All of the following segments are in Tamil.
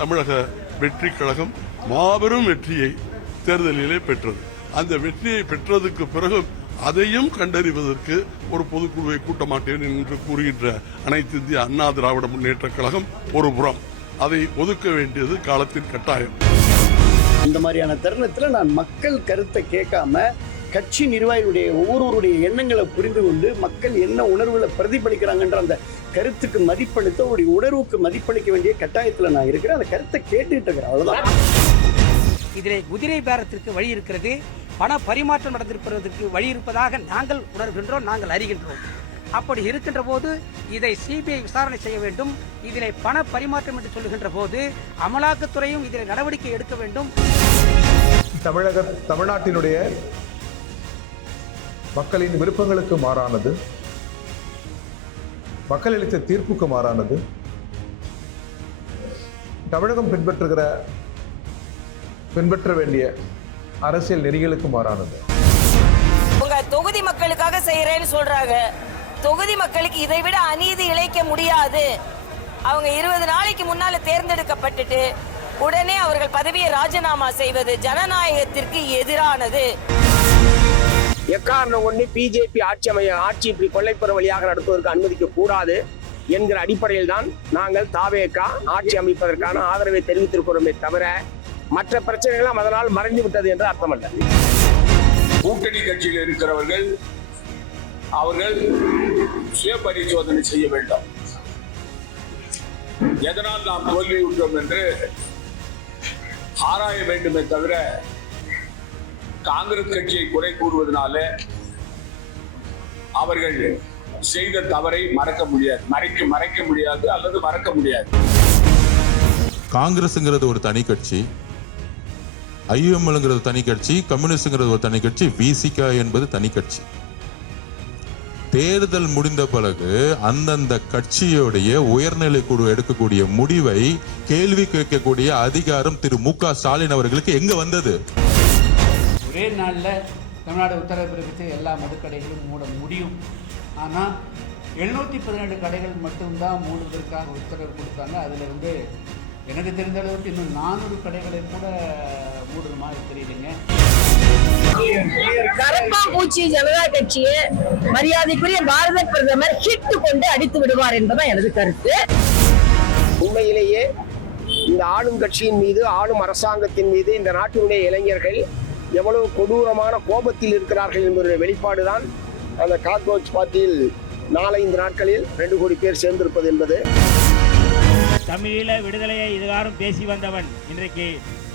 தமிழக வெற்றி கழகம் மாபெரும் வெற்றியை தேர்தலிலே பெற்றது. அந்த வெற்றியை பெற்றதுக்கு பிறகு அதையும் கண்டறிவதற்கு ஒரு பொதுக்குழுவை கூட்ட மாட்டேன் என்று கூறுகின்ற அனைத்து இந்திய அண்ணா திராவிட முன்னேற்ற கழகம் ஒரு புறம், அதை ஒதுக்க வேண்டியது காலத்தின் கட்டாயம். இந்த மாதிரியான தருணத்தில் நான் மக்கள் கருத்தை கேட்காம கட்சி நிர்வாகிகளுடைய ஒவ்வொருவருடைய எண்ணங்களை புரிந்து கொண்டு மக்கள் என்ன உணர்வுகளை பிரதிபலிக்கிறாங்கன்ற அந்த கருத்துக்கு மதிப்பளித்து அவருடைய உணர்வுக்கு மதிப்பளிக்க வேண்டிய கட்டாயத்தில் நான் இருக்கிறேன். அந்த கருத்தை கேட்டுட்டு இருக்கிறேன், அவ்வளவுதான். இதில் குதிரை பேரத்திற்கு வழி இருக்கிறது, பண பரிமாற்றம் நடந்திருப்பதற்கு வழி இருப்பதாக நாங்கள் உணர்கின்றோம், நாங்கள் அறிகின்றோம். அப்படி இருக்கின்ற போது இதை சிபிஐ விசாரணை செய்ய வேண்டும். இதில் பண பரிமாற்றம் என்று சொல்லுகின்ற போது அமலாக்கத்துறையும் இதில் நடவடிக்கை எடுக்க வேண்டும். தமிழ்நாட்டினுடைய மக்களின் விருப்பங்களுக்கு மாறானது, மக்கள் அளித்த தீர்ப்புக்கு மாறானது, தமிழகம் பின்பற்ற வேண்டிய அரசியல் நெறிகளுக்கு மாறானது. உங்க தொகுதி மக்களுக்காக செய்யறேன்னு சொல்றாங்க. தொகுதி மக்களுக்கு இதை விட அநீதி இழைக்க முடியாது. அவங்க 20 நாளைக்கு முன்னால தேர்ந்தெடுக்கப்பட்டுட்டு உடனே அவர்கள் பதவியை ராஜினாமா செய்வது ஜனநாயகத்திற்கு எதிரானது. எக்காரணம் கொண்டு பிஜேபி ஆட்சி இப்படி கொள்ளைப்புற வழியாக நடத்துவதற்கு அனுமதிக்க கூடாது என்கிற அடிப்படையில் தான் நாங்கள் தாவேகா ஆட்சி அமைப்பதற்கான ஆதரவை தெரிவித்திருக்கிறோமே தவிர மற்ற பிரச்சனைகளும் அதனால் மறைந்து விட்டது என்று அர்த்தமல்ல. கூட்டணி கட்சியில் இருக்கிறவர்கள் அவர்கள் சுய பரிசோதனை செய்ய வேண்டும். எதனால் நாம் தோல்வியுற்றோம் என்று ஆராய வேண்டுமே தவிர காங்கிரஸ் கட்சியை குறை கூறுவதனால அவர்கள் செய்த தவறை மறைக்க முடியாது அல்லது மறக்க முடியாது. காங்கிரஸ்ங்கிறது ஒரு தனி கட்சி, ஐஎம்எல்ங்கிறது தனி கட்சி, கம்யூனிஸ்ட்ங்கிறது ஒரு தனி கட்சி, விசிகா என்பது தனி கட்சி. தேர்தல் முடிந்த பிறகு அந்தந்த கட்சியோடைய உயர்நிலை குழு எடுக்கக்கூடிய முடிவை கேள்வி கேட்கக்கூடிய அதிகாரம் திரு மு.க. ஸ்டாலின் அவர்களுக்கு எங்க வந்தது? ஒரே நாளில் தமிழ்நாடு உத்தரவு பிறப்பித்து எல்லா மதுக்கடைகளும் மூட முடியும். ஆனால் 717 கடைகள் மட்டும்தான் மூடுவதற்காக உத்தரவு கொடுத்தாங்க. அதில் எனக்கு தெரிந்த அளவுக்கு இன்னும் 400 கடைகளை கூட மூடுற மாதிரி தெரியுதுங்க. கரப்பாம்பூச்சி ஜனதா கட்சியை மரியாதைக்குரிய பாரத பிரதமர் ஹிட் கொண்டு அடித்து விடுவார் என்பதுதான் எனது கருத்து. உண்மையிலேயே இந்த ஆளும் கட்சியின் மீது, ஆளும் அரசாங்கத்தின் மீது இந்த நாட்டினுடைய இளைஞர்கள் எவ்வளவு கொடூரமான கோபத்தில் இருக்கிறார்கள் என்பதுடைய வெளிப்பாடுதான் அந்த காக்ரோச் பார்ட்டியில் 4-5 நாட்களில் 2 கோடி பேர் சேர்ந்திருப்பது என்பது. தமிழீழ விடுதலையை இதுகாரம் பேசி வந்தவன் இன்றைக்கு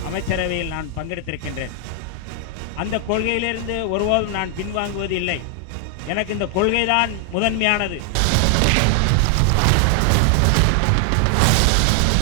அமைச்சரவையில் நான் பங்கெடுத்திருக்கின்றேன். அந்த கொள்கையிலிருந்து ஒருபோதும் நான் பின்வாங்குவது இல்லை. எனக்கு இந்த கொள்கைதான் முதன்மையானது.